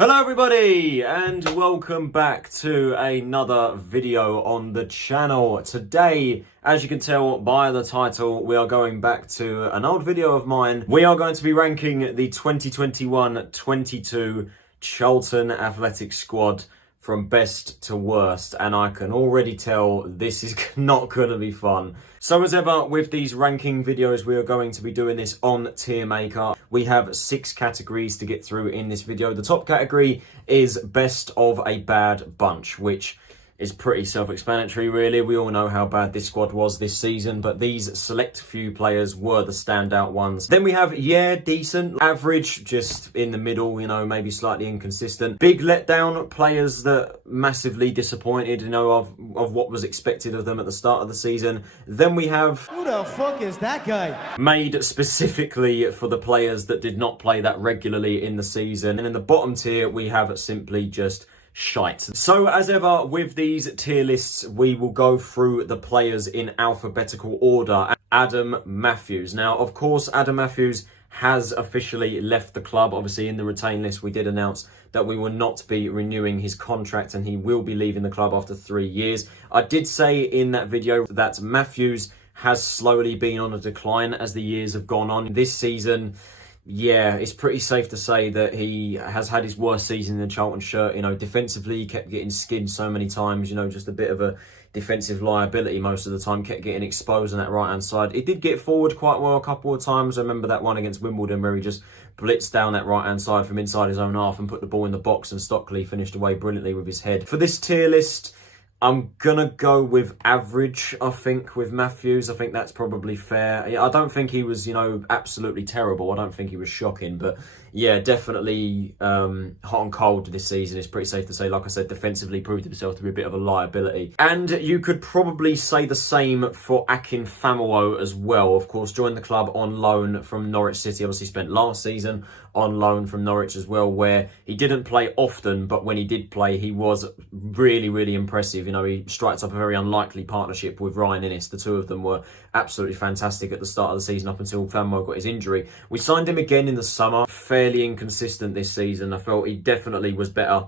Hello everybody and welcome back to another video on the channel. Today, as you can tell by the title, we are going back to an old video of mine. We are going to be ranking the 2021-22 Charlton Athletic squad from best to worst, and I can already tell this is not going to be fun. So as ever with these ranking videos, we are going to be doing this on Tier Maker. We have 6 categories to get through in this video. The top category is best of a bad bunch, which is pretty self-explanatory really. We all know how bad this squad was this season, but these select few players were the standout ones. Then we have, decent, average, just in the middle, maybe slightly inconsistent. Big letdown, players that massively disappointed, of what was expected of them at the start of the season. Then we have... Who the fuck is that guy? Made specifically for the players that did not play that regularly in the season. And in the bottom tier, we have simply just shite. So as ever with these tier lists, we will go through the players in alphabetical order. Adam Matthews. Now, of course, Adam Matthews has officially left the club. Obviously, in the retain list, we did announce that we will not be renewing his contract and he will be leaving the club after 3 years. I did say in that video that Matthews has slowly been on a decline as the years have gone on. This season, yeah, it's pretty safe to say that he has had his worst season in the Charlton shirt. Defensively, he kept getting skinned so many times, just a bit of a defensive liability most of the time, kept getting exposed on that right-hand side. He did get forward quite well a couple of times. I remember that one against Wimbledon where he just blitzed down that right-hand side from inside his own half and put the ball in the box, and Stockley finished away brilliantly with his head. For this tier list, I'm gonna go with average, I think, with Matthews. I think that's probably fair. I don't think he was, absolutely terrible. I don't think he was shocking. But yeah, definitely hot and cold this season. It's pretty safe to say, like I said, defensively proved himself to be a bit of a liability. And you could probably say the same for Akinfenwa as well. Of course, joined the club on loan from Norwich City. Obviously spent last season on loan from Norwich as well, where he didn't play often, but when he did play, he was really, really impressive. He strikes up a very unlikely partnership with Ryan Innis. The two of them were absolutely fantastic at the start of the season up until Fenwa got his injury. We signed him again in the summer. Fairly inconsistent this season. I felt he definitely was better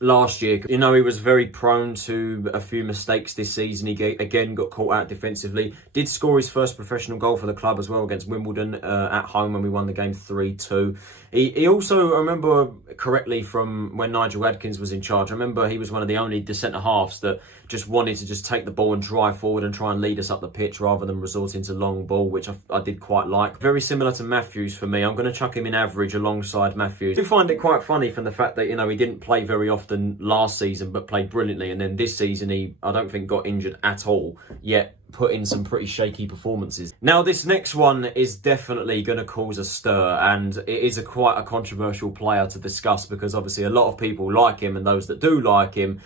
last year. He was very prone to a few mistakes this season. He again got caught out defensively. Did score his first professional goal for the club as well against Wimbledon at home when we won the game 3-2. He also, I remember correctly from when Nigel Adkins was in charge, I remember he was one of the only centre-halves that just wanted to just take the ball and drive forward and try and lead us up the pitch rather than resorting to long ball, which I did quite like. Very similar to Matthews for me. I'm going to chuck him in average alongside Matthews. I do find it quite funny from the fact that, he didn't play very often last season but played brilliantly, and then this season he, I don't think, got injured at all, yet put in some pretty shaky performances. Now, this next one is definitely going to cause a stir, and it is quite a controversial player to discuss because obviously a lot of people like him, and those that do like him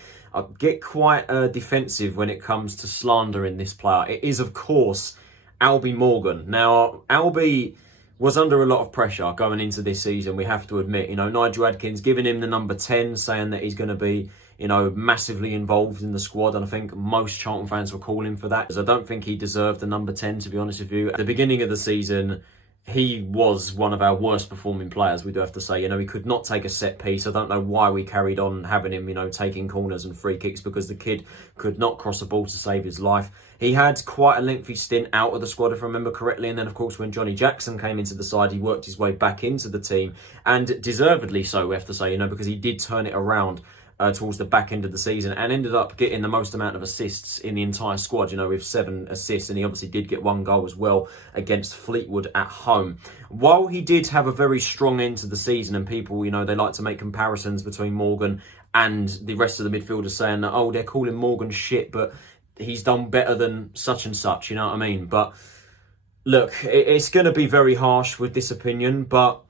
get quite defensive when it comes to slandering this player. It is, of course, Albie Morgan. Now, Albie was under a lot of pressure going into this season, we have to admit. Nigel Adkins giving him the number 10, saying that he's going to be, massively involved in the squad. And I think most Charlton fans were calling for that, because I don't think he deserved the number 10, to be honest with you. At the beginning of the season, he was one of our worst performing players, we do have to say. He could not take a set piece. I don't know why we carried on having him, taking corners and free kicks, because the kid could not cross a ball to save his life. He had quite a lengthy stint out of the squad, if I remember correctly. And then, of course, when Johnny Jackson came into the side, he worked his way back into the team. And deservedly so, we have to say, because he did turn it around towards the back end of the season and ended up getting the most amount of assists in the entire squad, with 7 assists, and he obviously did get 1 goal as well against Fleetwood at home. While he did have a very strong end to the season, and people, they like to make comparisons between Morgan and the rest of the midfielders, saying that, oh, they're calling Morgan shit, but he's done better than such and such, you know what I mean? But look, it's going to be very harsh with this opinion, but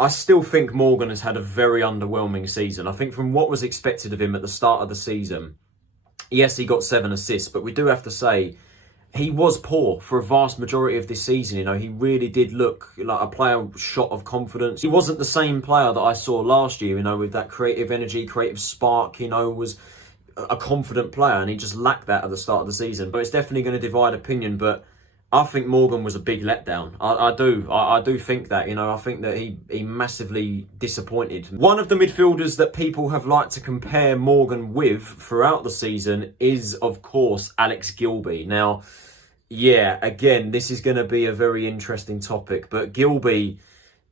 I still think Morgan has had a very underwhelming season. I think from what was expected of him at the start of the season, yes, he got 7 assists, but we do have to say he was poor for a vast majority of this season. He really did look like a player shot of confidence. He wasn't the same player that I saw last year, with that creative energy, creative spark, was a confident player, and he just lacked that at the start of the season. But it's definitely going to divide opinion, but I think Morgan was a big letdown. I do think that, I think that he massively disappointed. One of the midfielders that people have liked to compare Morgan with throughout the season is, of course, Alex Gilbey. Now, yeah, again, this is going to be a very interesting topic, but Gilbey,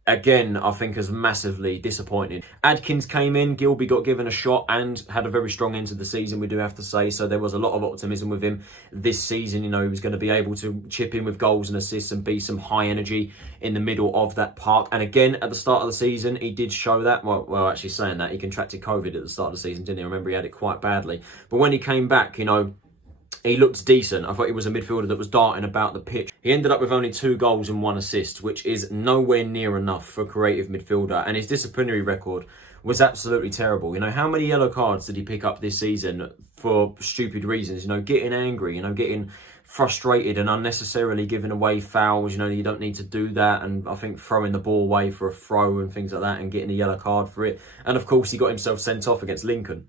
again, I think has massively disappointed. Adkins came in, Gilbey got given a shot and had a very strong end to the season, we do have to say. So there was a lot of optimism with him this season. He was going to be able to chip in with goals and assists and be some high energy in the middle of that park. And again, at the start of the season, he did show that. Well, actually saying that, he contracted COVID at the start of the season, didn't he? I remember he had it quite badly. But when he came back, he looked decent. I thought he was a midfielder that was darting about the pitch. He ended up with only 2 goals and 1 assist, which is nowhere near enough for a creative midfielder. And his disciplinary record was absolutely terrible. How many yellow cards did he pick up this season for stupid reasons? Getting angry, getting frustrated and unnecessarily giving away fouls. You don't need to do that. And I think throwing the ball away for a throw and things like that and getting a yellow card for it. And of course, he got himself sent off against Lincoln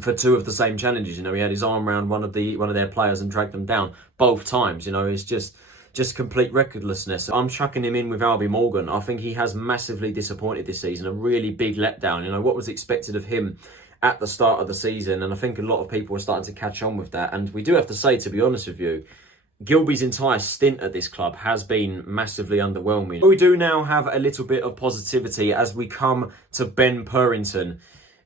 for 2 of the same challenges. He had his arm around one of their players and dragged them down both times. It's just complete recklessness. I'm chucking him in with Albie Morgan. I think he has massively disappointed this season, a really big letdown. What was expected of him at the start of the season, and I think a lot of people are starting to catch on with that. And we do have to say, to be honest with you, Gilbey's entire stint at this club has been massively underwhelming. But we do now have a little bit of positivity as we come to Ben Purrington.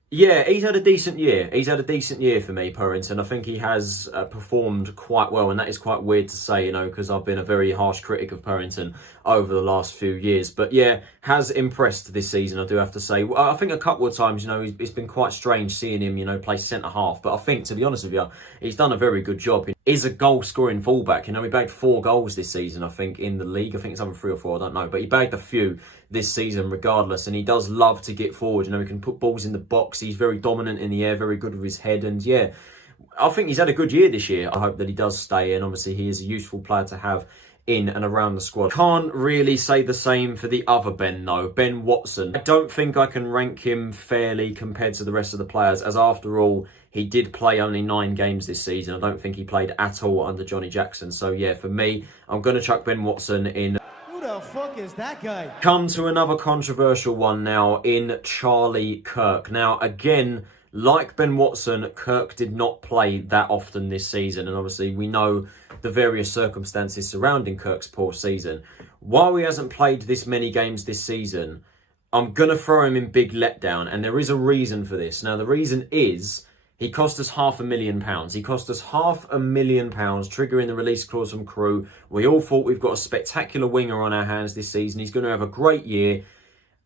Yeah, he's had a decent year. He's had a decent year for me, Purrington. I think he has performed quite well, and that is quite weird to say, because I've been a very harsh critic of Purrington over the last few years. But yeah, has impressed this season, I do have to say. I think a couple of times, it's been quite strange seeing him, play centre-half. But I think, to be honest with you, he's done a very good job. He's a goal-scoring fullback. He bagged 4 goals this season, I think, in the league. I think it's either 3 or 4, I don't know. But he bagged a few this season regardless, and he does love to get forward. He can put balls in the box. He's very dominant in the air, very good with his head, and yeah, I think he's had a good year this year. I hope that he does stay in. Obviously, he is a useful player to have in and around the squad. Can't really say the same for the other Ben though, Ben Watson. I don't think I can rank him fairly compared to the rest of the players, as after all, he did play only 9 games this season. I don't think he played at all under Johnny Jackson. So yeah, for me, I'm going to chuck Ben Watson in. Who the fuck is that guy? Come to another controversial one now in Charlie Kirk. Now, again, like Ben Watson, Kirk did not play that often this season. And obviously, we know the various circumstances surrounding Kirk's poor season. While he hasn't played this many games this season, I'm going to throw him in big letdown. And there is a reason for this. Now, the reason is he cost us £500,000. He cost us £500,000, triggering the release clause from Crewe. We all thought we've got a spectacular winger on our hands this season. He's going to have a great year.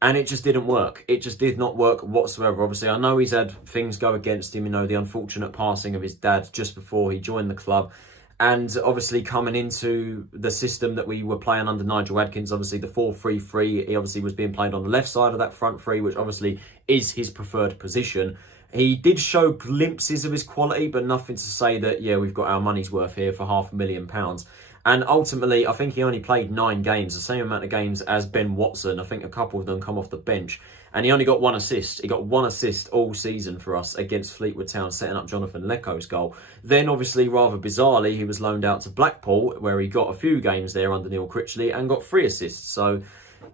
And it just didn't work. It just did not work whatsoever. Obviously, I know he's had things go against him. The unfortunate passing of his dad just before he joined the club. And obviously coming into the system that we were playing under Nigel Adkins, obviously the 4-3-3, he obviously was being played on the left side of that front three, which obviously is his preferred position. He did show glimpses of his quality, but nothing to say that, yeah, we've got our money's worth here for £500,000. And ultimately, I think he only played 9 games, the same amount of games as Ben Watson. I think a couple of them come off the bench. And he only got 1 assist. He got 1 assist all season for us against Fleetwood Town, setting up Jonathan Leko's goal. Then, obviously, rather bizarrely, he was loaned out to Blackpool, where he got a few games there under Neil Critchley and got 3 assists. So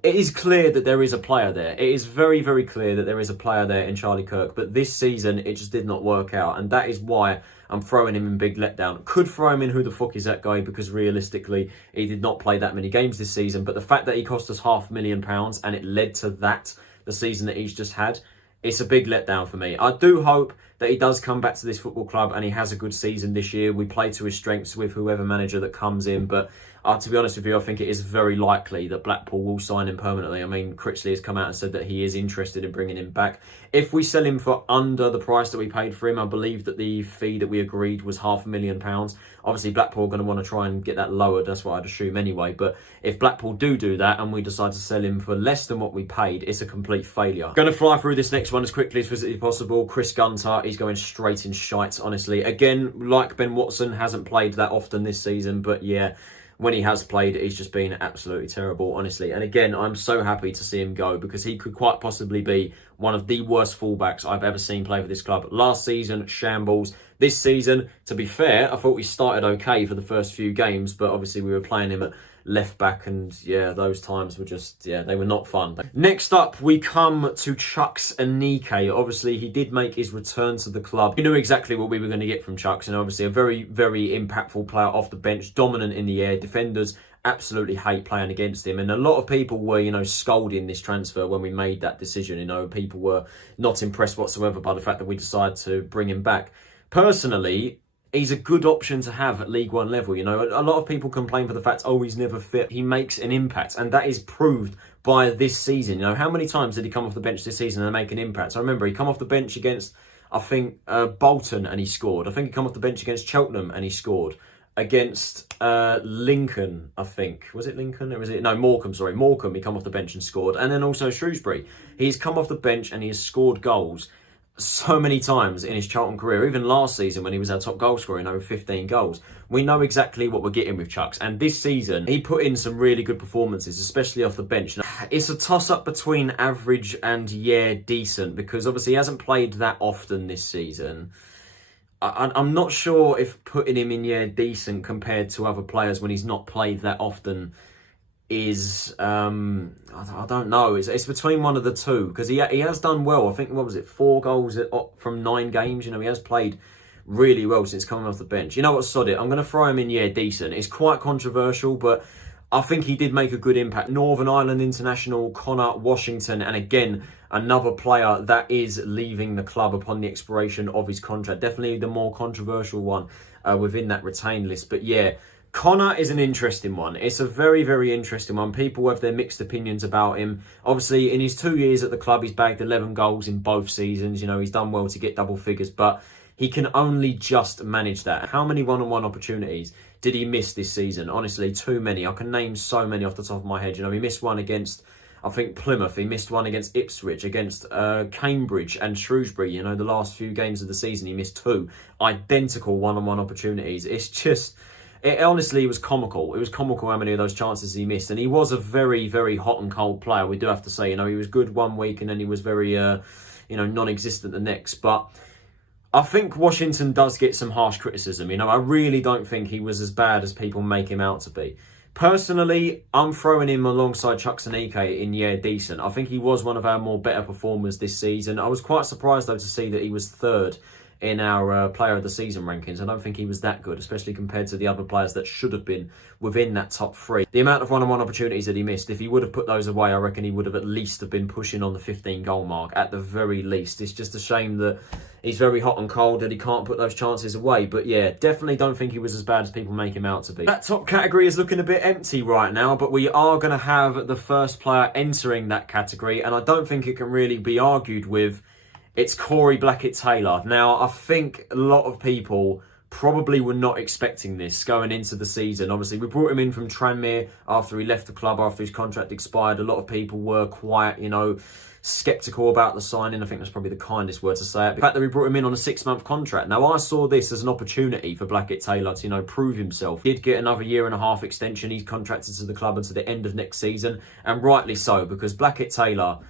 it is clear that there is a player there. It is very, very clear that there is a player there in Charlie Kirk. But this season, it just did not work out. And that is why I'm throwing him in big letdown. Could throw him in who the fuck is that guy, because realistically, he did not play that many games this season. But the fact that he cost us £500,000 and it led to that, the season that he's just had, it's a big letdown for me. I do hope that he does come back to this football club and he has a good season this year. We play to his strengths with whoever manager that comes in. But to be honest with you, I think it is very likely that Blackpool will sign him permanently. I mean, Critchley has come out and said that he is interested in bringing him back. If we sell him for under the price that we paid for him, I believe that the fee that we agreed was £500,000. Obviously, Blackpool are going to want to try and get that lowered. That's what I'd assume anyway. But if Blackpool do that and we decide to sell him for less than what we paid, it's a complete failure. Going to fly through this next one as quickly as physically possible. Chris Gunter, he's going straight in shite, honestly. Again, like Ben Watson, hasn't played that often this season. But yeah, when he has played, he's just been absolutely terrible, honestly. And again, I'm so happy to see him go, because he could quite possibly be one of the worst fullbacks I've ever seen play for this club. Last season, shambles. This season, to be fair, I thought we started okay for the first few games, but obviously we were playing him at left back, and yeah, those times were just, they were not fun. Next up, we come to Chuks Aneke. Obviously, he did make his return to the club. We knew exactly what we were going to get from Chuks, and obviously a very, very impactful player off the bench, dominant in the air. Defenders absolutely hate playing against him, and a lot of people were, scolding this transfer when we made that decision. People were not impressed whatsoever by the fact that we decided to bring him back. Personally, he's a good option to have at League One level. A lot of people complain for the fact, he's never fit. He makes an impact, and that is proved by this season. How many times did he come off the bench this season and make an impact? I remember he come off the bench against, I think, Bolton, and he scored. I think he come off the bench against Cheltenham and he scored. Against Lincoln, I think. Was it Lincoln? Or was it? No, Morecambe, sorry. Morecambe, he come off the bench and scored. And then also Shrewsbury. He's come off the bench and he has scored goals so many times in his Charlton career. Even last season when he was our top goal scorer in over 15 goals. We know exactly what we're getting with Chuks. And this season, he put in some really good performances, especially off the bench. Now, it's a toss-up between average and, decent. Because obviously he hasn't played that often this season. I'm not sure if putting him in decent compared to other players when he's not played that often is, I don't know. It's between one of the two, because he has done well. I think, 4 goals from 9 games. He has played really well since coming off the bench. You know what, sod it. I'm going to throw him in decent. It's quite controversial, but I think he did make a good impact. Northern Ireland international Connor Washington, and again, another player that is leaving the club upon the expiration of his contract. Definitely the more controversial one within that retained list. But Connor is an interesting one. It's a very, very interesting one. People have their mixed opinions about him. Obviously, in his 2 years at the club, he's bagged 11 goals in both seasons. He's done well to get double figures, but he can only just manage that. How many one-on-one opportunities did he miss this season? Honestly, too many. I can name so many off the top of my head. He missed one against, I think, Plymouth. He missed one against Ipswich, against Cambridge and Shrewsbury. The last few games of the season, he missed 2 identical one-on-one opportunities. It honestly was comical. It was comical how many of those chances he missed. And he was a very, very hot and cold player, we do have to say. He was good one week and then he was very, non-existent the next. But I think Washington does get some harsh criticism. I really don't think he was as bad as people make him out to be. Personally, I'm throwing him alongside Chuks Aneke in decent. I think he was one of our more better performers this season. I was quite surprised, though, to see that he was 3rd in our player of the season rankings. I don't think he was that good, especially compared to the other players that should have been within that top 3. The amount of one-on-one opportunities that he missed, if he would have put those away, I reckon he would have at least have been pushing on the 15 goal mark at the very least. It's just a shame that he's very hot and cold and he can't put those chances away. But definitely don't think he was as bad as people make him out to be. That top category is looking a bit empty right now, but we are going to have the first player entering that category, and I don't think it can really be argued with. It's Corey Blackett-Taylor. Now, I think a lot of people probably were not expecting this going into the season. Obviously, we brought him in from Tranmere after he left the club, after his contract expired. A lot of people were quite, sceptical about the signing. I think that's probably the kindest word to say it. The fact that we brought him in on a 6-month contract. Now, I saw this as an opportunity for Blackett-Taylor to, prove himself. He did get another 1.5 year extension. He's contracted to the club until the end of next season, and rightly so, because Blackett-Taylor,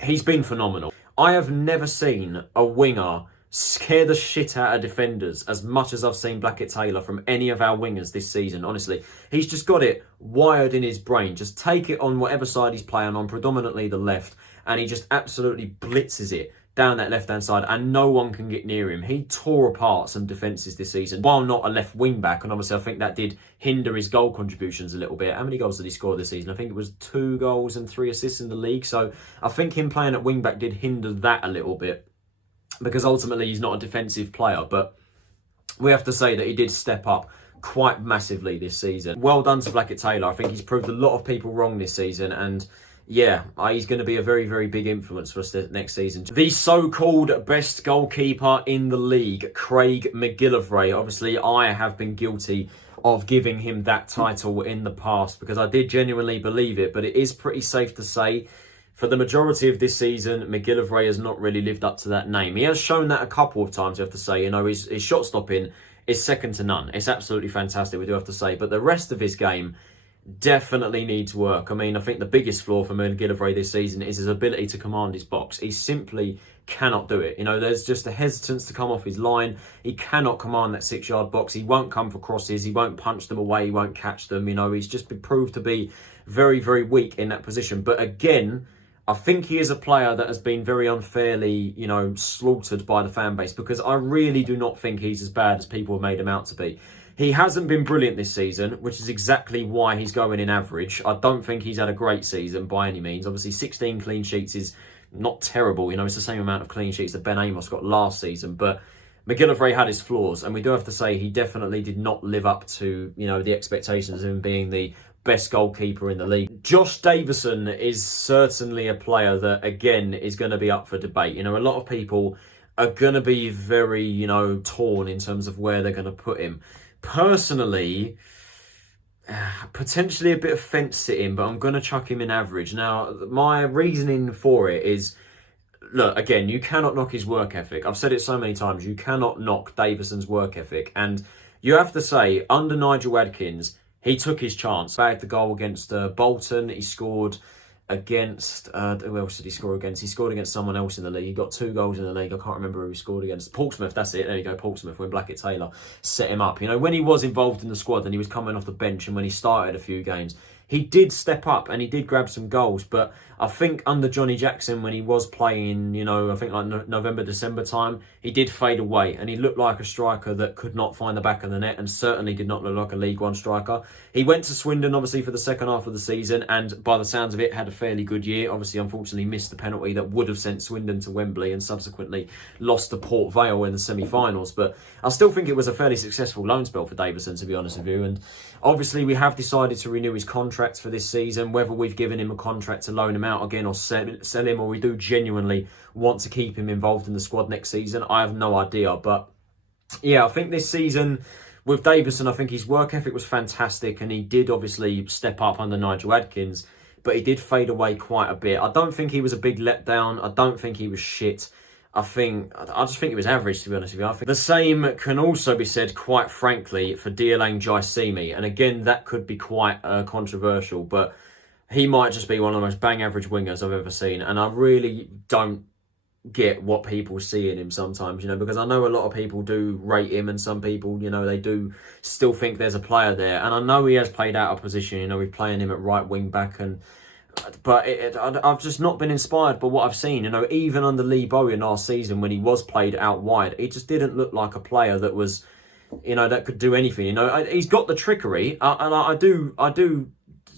he's been phenomenal. I have never seen a winger scare the shit out of defenders as much as I've seen Blackett-Taylor from any of our wingers this season, honestly. He's just got it wired in his brain. Just take it on whatever side he's playing on, predominantly the left, and he just absolutely blitzes it down that left-hand side, and no one can get near him. He tore apart some defences this season, while not a left wing-back, and obviously I think that did hinder his goal contributions a little bit. How many goals did he score this season? I think it was 2 goals and 3 assists in the league, so I think him playing at wing-back did hinder that a little bit, because ultimately he's not a defensive player, but we have to say that he did step up quite massively this season. Well done to Blackett-Taylor. I think he's proved a lot of people wrong this season, and he's going to be a very, very big influence for us next season. The so-called best goalkeeper in the league, Craig McGillivray. Obviously, I have been guilty of giving him that title in the past because I did genuinely believe it, but it is pretty safe to say for the majority of this season, McGillivray has not really lived up to that name. He has shown that a couple of times, you have to say. His shot stopping is second to none. It's absolutely fantastic, we do have to say. But the rest of his game, definitely needs work. I mean, I think the biggest flaw for McAllister this season is his ability to command his box. He simply cannot do it. There's just a hesitance to come off his line. He cannot command that 6-yard box. He won't come for crosses. He won't punch them away. He won't catch them. He's just been proved to be very, very weak in that position. But again, I think he is a player that has been very unfairly, slaughtered by the fan base, because I really do not think he's as bad as people have made him out to be. He hasn't been brilliant this season, which is exactly why he's going in average. I don't think he's had a great season by any means. Obviously, 16 clean sheets is not terrible. It's the same amount of clean sheets that Ben Amos got last season. But McAllister had his flaws, and we do have to say he definitely did not live up to, the expectations of him being the best goalkeeper in the league. Josh Davidson is certainly a player that, again, is going to be up for debate. A lot of people are going to be very, torn in terms of where they're going to put him. Personally, potentially a bit of fence sitting, but I'm going to chuck him in average. Now, my reasoning for it is, look, again, you cannot knock his work ethic. I've said it so many times. You cannot knock Davidson's work ethic. And you have to say, under Nigel Adkins, he took his chance. Bagged the goal against Bolton. He scored against... who else did he score against? He scored against someone else in the league. He got 2 goals in the league. I can't remember who he scored against. Portsmouth, that's it. There you go, Portsmouth, when Blackett-Taylor set him up. When he was involved in the squad and he was coming off the bench and when he started a few games, he did step up and he did grab some goals. But I think under Johnny Jackson, when he was playing, I think like November, December time, he did fade away and he looked like a striker that could not find the back of the net and certainly did not look like a League One striker. He went to Swindon, obviously, for the second half of the season and by the sounds of it, had a fairly good year. Obviously, unfortunately, missed the penalty that would have sent Swindon to Wembley and subsequently lost to Port Vale in the semi-finals. But I still think it was a fairly successful loan spell for Davidson, to be honest with you. And obviously, we have decided to renew his contract for this season. Whether we've given him a contract to loan him out again or sell him, or we do genuinely want to keep him involved in the squad next season, I have no idea. But yeah, I think this season with Davidson, I think his work ethic was fantastic and he did obviously step up under Nigel Adkins, but he did fade away quite a bit. I don't think he was a big letdown. I don't think he was shit. I just think it was average, to be honest with you. I think the same can also be said, quite frankly, for Dialane Jaisimi. And again, that could be quite controversial, but he might just be one of the most bang average wingers I've ever seen. And I really don't get what people see in him sometimes, because I know a lot of people do rate him and some people, they do still think there's a player there. And I know he has played out of position, we're playing him at right wing back but I've just not been inspired by what I've seen. Even under Lee Bowen last season when he was played out wide, he just didn't look like a player that was, that could do anything. He's got the trickery, and I do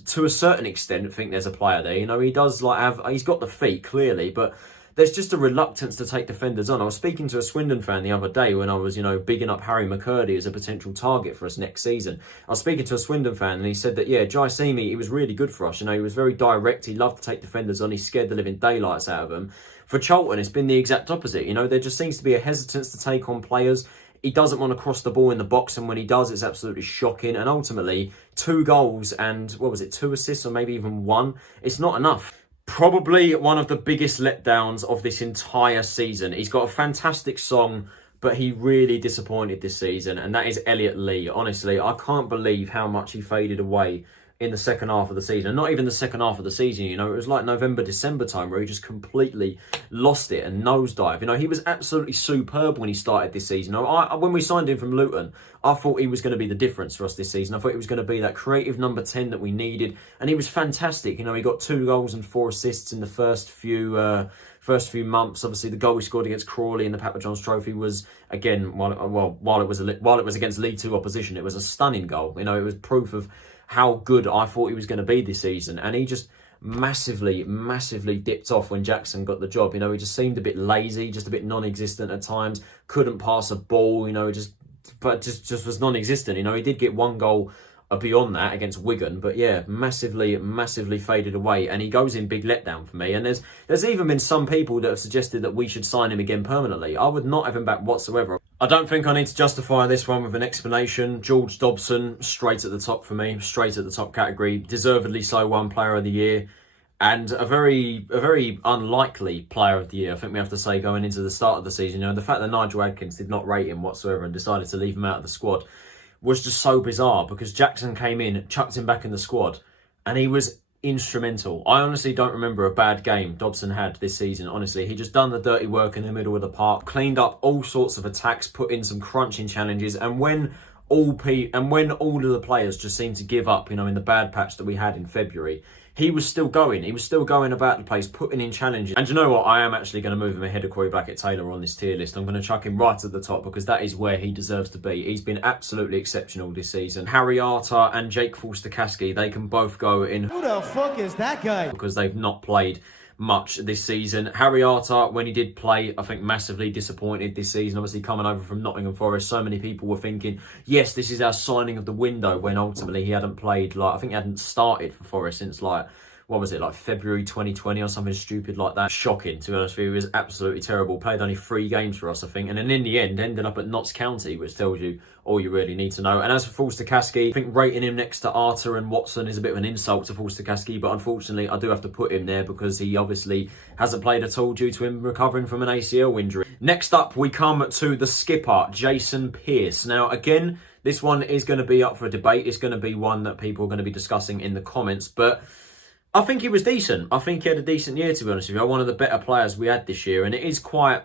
to a certain extent think there's a player there. He does he's got the feet clearly, but there's just a reluctance to take defenders on. I was speaking to a Swindon fan the other day when I was, bigging up Harry McCurdy as a potential target for us next season. I was speaking to a Swindon fan and he said that, yeah, Jaisimi, he was really good for us. He was very direct. He loved to take defenders on. He scared the living daylights out of them. For Charlton, it's been the exact opposite. There just seems to be a hesitance to take on players. He doesn't want to cross the ball in the box, and when he does, it's absolutely shocking. And ultimately, 2 goals and, 2 assists or maybe even 1, it's not enough. Probably one of the biggest letdowns of this entire season. He's got a fantastic song, but he really disappointed this season, and that is Elliot Lee. Honestly, I can't believe how much he faded away in the second half of the season. Not even the second half of the season, it was like November, December time where he just completely lost it and nosedive. He was absolutely superb when he started this season. When we signed him from Luton, I thought he was going to be the difference for us this season. I thought he was going to be that creative number 10 that we needed, and he was fantastic. He got 2 goals and 4 assists in the first few months. Obviously, the goal he scored against Crawley in the Papa John's Trophy was, again, while it was against League Two opposition, it was a stunning goal. It was proof of how good I thought he was going to be this season, and he just massively dipped off when Jackson got the job. He just seemed a bit lazy, just a bit non-existent at times. Couldn't pass a ball. Just was non-existent. He did get 1 goal beyond that against Wigan, but yeah, massively faded away, and he goes in big letdown for me. And there's even been some people that have suggested that we should sign him again permanently. I would not have him back whatsoever. I don't think I need to justify this one with an explanation. George Dobson, straight at the top for me, straight at the top category, deservedly so, won Player of the Year, and a very unlikely Player of the Year, I think we have to say, going into the start of the season. The fact that Nigel Adkins did not rate him whatsoever and decided to leave him out of the squad was just so bizarre because Jackson came in, chucked him back in the squad, and he was instrumental. I honestly don't remember a bad game Dobson had this season. Honestly, he just done the dirty work in the middle of the park, cleaned up all sorts of attacks, put in some crunching challenges, and when all of the players just seemed to give up, in the bad patch that we had in February, he was still going. He was still going about the place, putting in challenges. And you know what? I am actually going to move him ahead of Corey Blackett-Taylor on this tier list. I'm going to chuck him right at the top because that is where he deserves to be. He's been absolutely exceptional this season. Harry Arter and Jake Forster-Caskey, they can both go in. Who the fuck is that guy? Because they've not played much this season. Harry Arter, when he did play, I think massively disappointed this season. Obviously coming over from Nottingham Forest, so many people were thinking, yes, this is our signing of the window, when ultimately he hadn't played, I think he hadn't started for Forest since February 2020 or something stupid like that. Shocking, to be honest with you. He was absolutely terrible. Played only 3 games for us, I think. And then in the end, ended up at Notts County, which tells you all you really need to know. And as for Forster-Caskey, I think rating him next to Arter and Watson is a bit of an insult to Forster-Caskey, but unfortunately, I do have to put him there because he obviously hasn't played at all due to him recovering from an ACL injury. Next up, we come to the skipper, Jason Pearce. Now, again, this one is going to be up for debate. It's going to be one that people are going to be discussing in the comments, but I think he was decent. I think he had a decent year, to be honest with you. One of the better players we had this year, and it is quite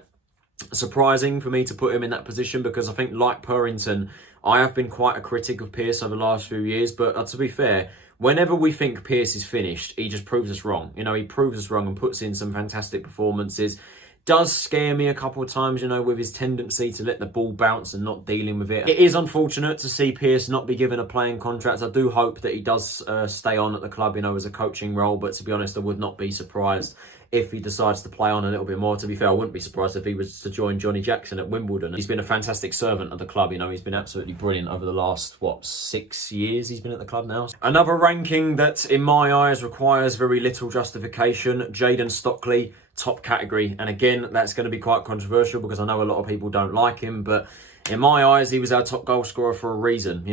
surprising for me to put him in that position because I think, like Purrington, I have been quite a critic of Pearce over the last few years, but to be fair, whenever we think Pearce is finished, he just proves us wrong. He proves us wrong and puts in some fantastic performances. Does scare me a couple of times, with his tendency to let the ball bounce and not dealing with it. It is unfortunate to see Pearce not be given a playing contract. I do hope that he does stay on at the club, as a coaching role. But to be honest, I would not be surprised if he decides to play on a little bit more. To be fair, I wouldn't be surprised if he was to join Johnny Jackson at Wimbledon. He's been a fantastic servant of the club. He's been absolutely brilliant over the last, 6 years he's been at the club now. Another ranking that, in my eyes, requires very little justification. Jayden Stockley, top category. And again, that's going to be quite controversial because I know a lot of people don't like him, but in my eyes, he was our top goal scorer for a reason.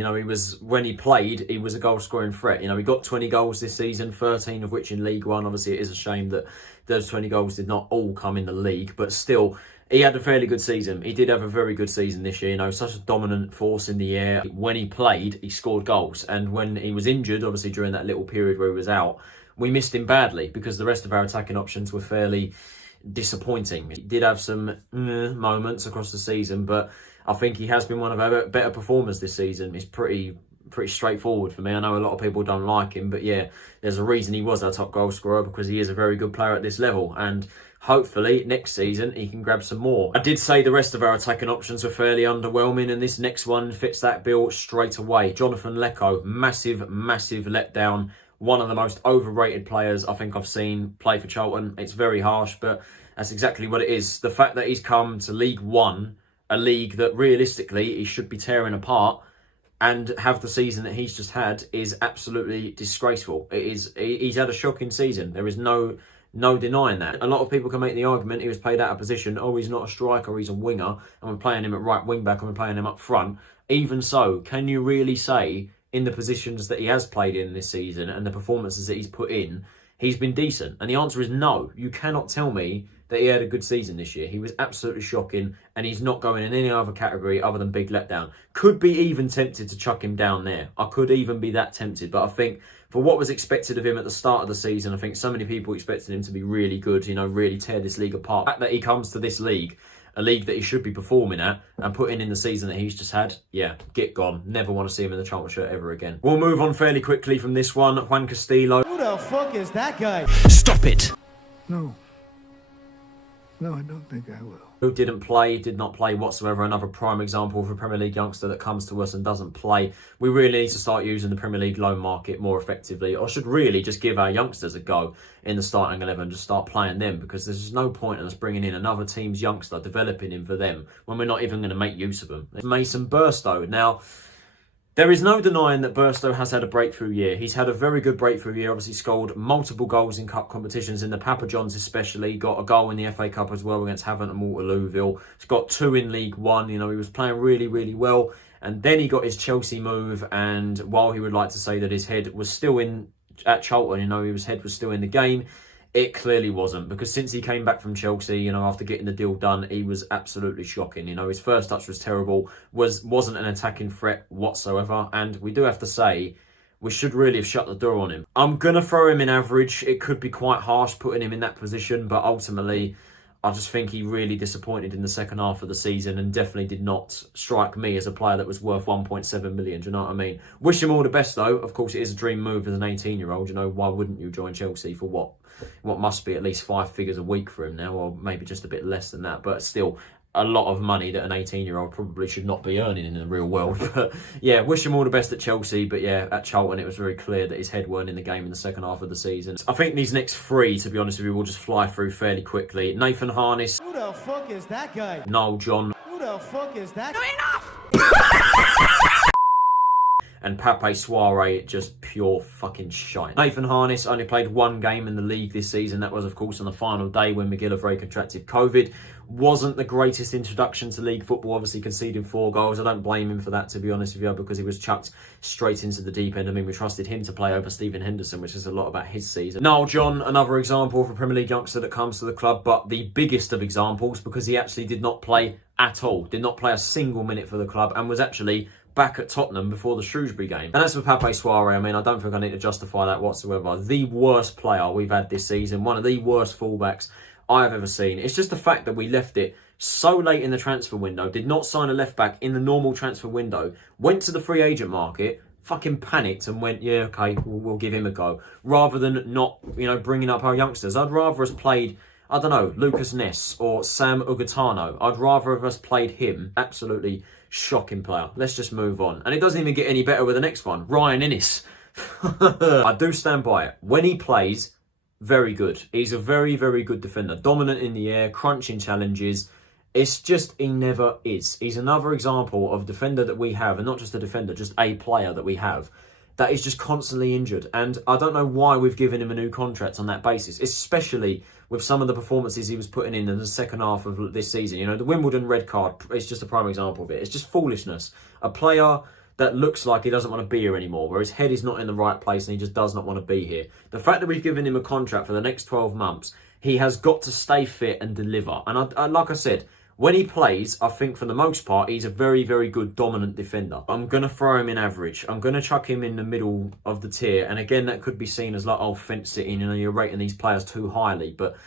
When he played, he was a goal scoring threat. He got 20 goals this season, 13 of which in League One. Obviously, it is a shame that those 20 goals did not all come in the league, but still, he had a fairly good season. He did have a very good season this year, such a dominant force in the air. When he played, he scored goals. And when he was injured, obviously during that little period where he was out, we missed him badly because the rest of our attacking options were fairly disappointing. He did have some moments across the season, but I think he has been one of our better performers this season. He's pretty straightforward for me. I know a lot of people don't like him, but yeah, there's a reason he was our top goal scorer because he is a very good player at this level, and hopefully next season he can grab some more. I did say the rest of our attacking options were fairly underwhelming, and this next one fits that bill straight away. Jonathan Leko, massive letdown. One of the most overrated players I think I've seen play for Charlton. It's very harsh, but that's exactly what it is. The fact that he's come to League One, a league that realistically he should be tearing apart, and have the season that he's just had is absolutely disgraceful. He's had a shocking season. There is no denying that. A lot of people can make the argument he was played out of position. Oh, he's not a striker, he's a winger, and we're playing him at right wing back and we're playing him up front. Even so, can you really say in the positions that he has played in this season and the performances that he's put in, he's been decent? And the answer is no. You cannot tell me that he had a good season this year. He was absolutely shocking, and he's not going in any other category other than big letdown. Could be even tempted to chuck him down there. I could even be that tempted, but I think for what was expected of him at the start of the season, I think so many people expected him to be really good, really tear this league apart. The fact that he comes to this league, a league that he should be performing at, and putting in the season that he's just had, yeah, get gone. Never want to see him in the Charlton shirt ever again. We'll move on fairly quickly from this one. Juan Castillo. Who the fuck is that guy? Stop it! No, I don't think I will. Who did not play whatsoever. Another prime example of a Premier League youngster that comes to us and doesn't play. We really need to start using the Premier League loan market more effectively, or should really just give our youngsters a go in the starting 11, just start playing them, because there's just no point in us bringing in another team's youngster, developing him for them, when we're not even going to make use of them. Mason Burstow. Now, there is no denying that Burstow has had a breakthrough year. He's had a very good breakthrough year. Obviously scored multiple goals in cup competitions, in the Papa Johns especially. Got a goal in the FA Cup as well against Havant and Waterlooville. He's got 2 in League One. He was playing really well. And then he got his Chelsea move. And while he would like to say that his head was still at Charlton, his head was still in the game, It clearly wasn't, because since he came back from Chelsea, after getting the deal done, he was absolutely shocking. His first touch was terrible, wasn't an attacking threat whatsoever, and we do have to say, we should really have shut the door on him. I'm going to throw him in average. It could be quite harsh putting him in that position, but ultimately, I just think he really disappointed in the second half of the season and definitely did not strike me as a player that was worth 1.7 million. Do you know what I mean? Wish him all the best, though. Of course, it is a dream move as an 18-year-old. Why wouldn't you join Chelsea for what must be at least 5 figures a week for him now, or maybe just a bit less than that, but still a lot of money that an 18-year-old probably should not be earning in the real world. But yeah, wish him all the best at Chelsea. But yeah, at Charlton, it was very clear that his head weren't in the game in the second half of the season. I think these next 3, to be honest with you, will just fly through fairly quickly. Nathan Harness. Who the fuck is that guy? Noel John. Who the fuck is that? And Pape Soiree, just pure fucking shite. Nathan Harness only played 1 game in the league this season. That was, of course, on the final day when McAllister contracted COVID. Wasn't the greatest introduction to league football, obviously conceding 4 goals. I don't blame him for that, to be honest with you, because he was chucked straight into the deep end. We trusted him to play over Stephen Henderson, which is a lot about his season. Noel John, another example of a Premier League youngster that comes to the club, but the biggest of examples because he actually did not play at all. Did not play a single minute for the club and was actually back at Tottenham before the Shrewsbury game. And as for Pape Soiree, I don't think I need to justify that whatsoever. The worst player we've had this season, one of the worst fullbacks I have ever seen. It's just the fact that we left it so late in the transfer window, did not sign a left back in the normal transfer window, went to the free agent market, fucking panicked and went, yeah, okay, we'll give him a go. Rather than not, bringing up our youngsters. I'd rather us played, I don't know, Lucas Ness or Sam Ugatano. I'd rather have us played him. Absolutely shocking player. Let's just move on. And it doesn't even get any better with the next one. Ryan Innis. I do stand by it. When he plays, very good. He's a very, very good defender. Dominant in the air, crunching challenges. It's just he never is. He's another example of a defender that we have, and not just a defender, just a player that we have, that is just constantly injured. And I don't know why we've given him a new contract on that basis, especially with some of the performances he was putting in the second half of this season. The Wimbledon red card is just a prime example of it. It's just foolishness. A player that looks like he doesn't want to be here anymore, where his head is not in the right place and he just does not want to be here. The fact that we've given him a contract for the next 12 months, he has got to stay fit and deliver. And like I said, when he plays, I think for the most part, he's a very, very good dominant defender. I'm going to throw him in average. I'm going to chuck him in the middle of the tier. And again, that could be seen as like, fence sitting, you're rating these players too highly. But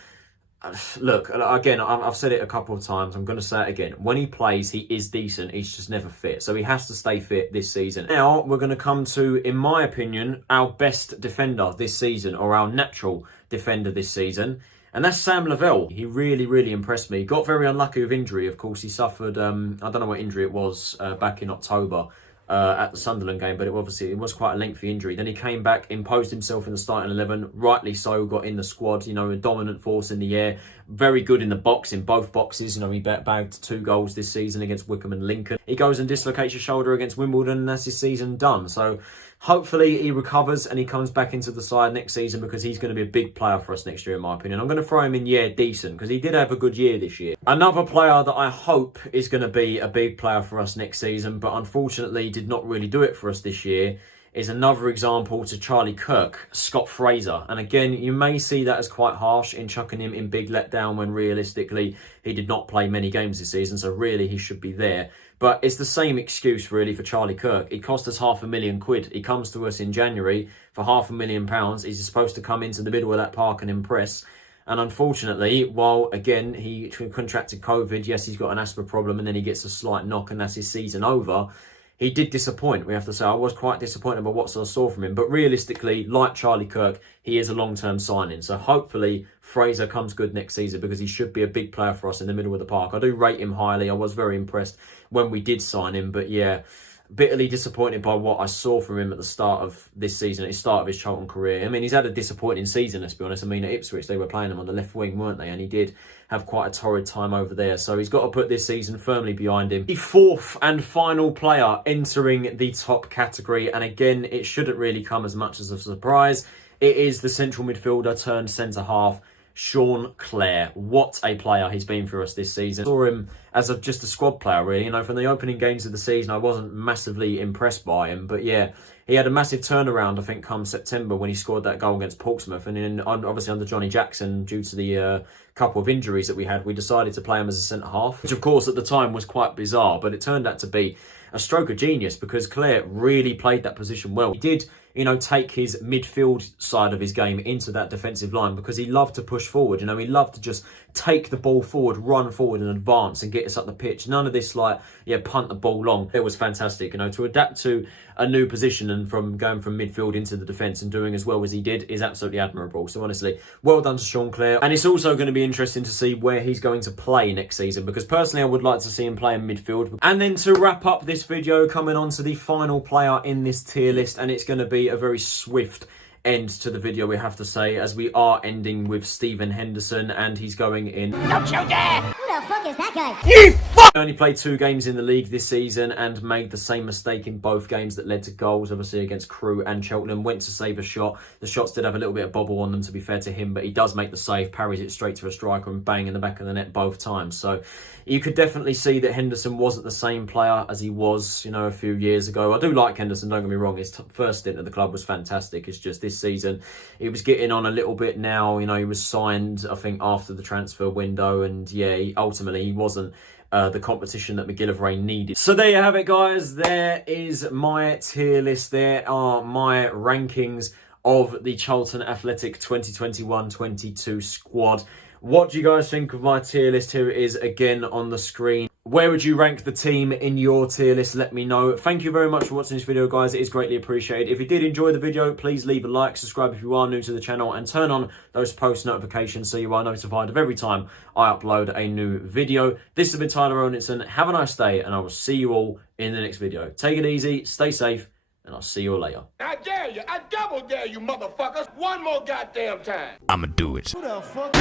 look, again, I've said it a couple of times. I'm going to say it again. When he plays, he is decent. He's just never fit. So he has to stay fit this season. Now, we're going to come to, in my opinion, our best defender this season, or our natural defender this season. And that's Sam Lavelle. He really, really impressed me. Got very unlucky with injury. Of course, he suffered, I don't know what injury it was, back in October at the Sunderland game, but it was quite a lengthy injury. Then he came back, imposed himself in the starting 11, rightly so, got in the squad, a dominant force in the air, very good in the box, in both boxes. He bagged 2 goals this season against Wycombe and Lincoln. He goes and dislocates his shoulder against Wimbledon, and that's his season done. So hopefully he recovers and he comes back into the side next season, because he's going to be a big player for us next year, in my opinion. I'm going to throw him in, decent, because he did have a good year this year. Another player that I hope is going to be a big player for us next season, but unfortunately did not really do it for us this year, is another example to Charlie Kirk, Scott Fraser. And again, you may see that as quite harsh in chucking him in big letdown, when realistically he did not play many games this season, so really he should be there. But it's the same excuse really for Charlie Kirk. It cost us £500,000. He comes to us in January for £500,000. He's supposed to come into the middle of that park and impress. And unfortunately, while again he contracted COVID, yes, he's got an asthma problem, and then he gets a slight knock and that's his season over. He did disappoint, we have to say. I was quite disappointed by what I saw from him. But realistically, like Charlie Kirk, he is a long-term signing. So hopefully Fraser comes good next season, because he should be a big player for us in the middle of the park. I do rate him highly. I was very impressed when we did sign him. But yeah, bitterly disappointed by what I saw from him at the start of this season, at the start of his Charlton career. He's had a disappointing season, let's be honest. At Ipswich, they were playing him on the left wing, weren't they? And he did have quite a torrid time over there. So he's got to put this season firmly behind him. The 4th and final player entering the top category. And again, it shouldn't really come as much as a surprise. It is the central midfielder turned centre-half, Sean Clare. What a player he's been for us this season. I saw him as just a squad player, really. From the opening games of the season, I wasn't massively impressed by him. But yeah, he had a massive turnaround, I think, come September when he scored that goal against Portsmouth. And then, obviously, under Johnny Jackson, due to the couple of injuries that we had, we decided to play him as a centre-half, which, of course, at the time was quite bizarre. But it turned out to be a stroke of genius because Clare really played that position well. He did, take his midfield side of his game into that defensive line because he loved to push forward. He loved to just take the ball forward, run forward and advance and get us up the pitch. None of this punt the ball long. It was fantastic, to adapt to a new position and from going from midfield into the defence and doing as well as he did is absolutely admirable. So honestly, well done to Sean Clare. And it's also going to be interesting to see where he's going to play next season because personally I would like to see him play in midfield. And then to wrap up this video, coming on to the final player in this tier list, and it's going to be a very swift end to the video, we have to say, as we are ending with Stephen Henderson, and he's going in. Don't you dare! Who the fuck is that guy? You fuck! He only played 2 games in the league this season and made the same mistake in both games that led to goals, obviously against Crewe and Charlton. Went to save a shot. The shots did have a little bit of bobble on them, to be fair to him, but he does make the save, parries it straight to a striker and bang in the back of the net both times. So you could definitely see that Henderson wasn't the same player as he was, a few years ago. I do like Henderson, don't get me wrong. His first stint at the club was fantastic. It's just this season he was getting on a little bit now. He was signed, I think, after the transfer window, and yeah, ultimately he wasn't the competition that McAllister needed. So there you have it, guys. There is my tier list. There are my rankings of the Charlton Athletic 2021-22 squad. What do you guys think of my tier list? Here it is again on the screen. Where would you rank the team in your tier list? Let me know. Thank you very much for watching this video, guys. It is greatly appreciated. If you did enjoy the video, please leave a like, subscribe if you are new to the channel, and turn on those post notifications so you are notified of every time I upload a new video. This has been Tyler Roninson. Have a nice day, and I will see you all in the next video. Take it easy, stay safe, and I'll see you all later. I dare you. I double dare you, motherfuckers. One more goddamn time. I'ma do it. Who the fuck?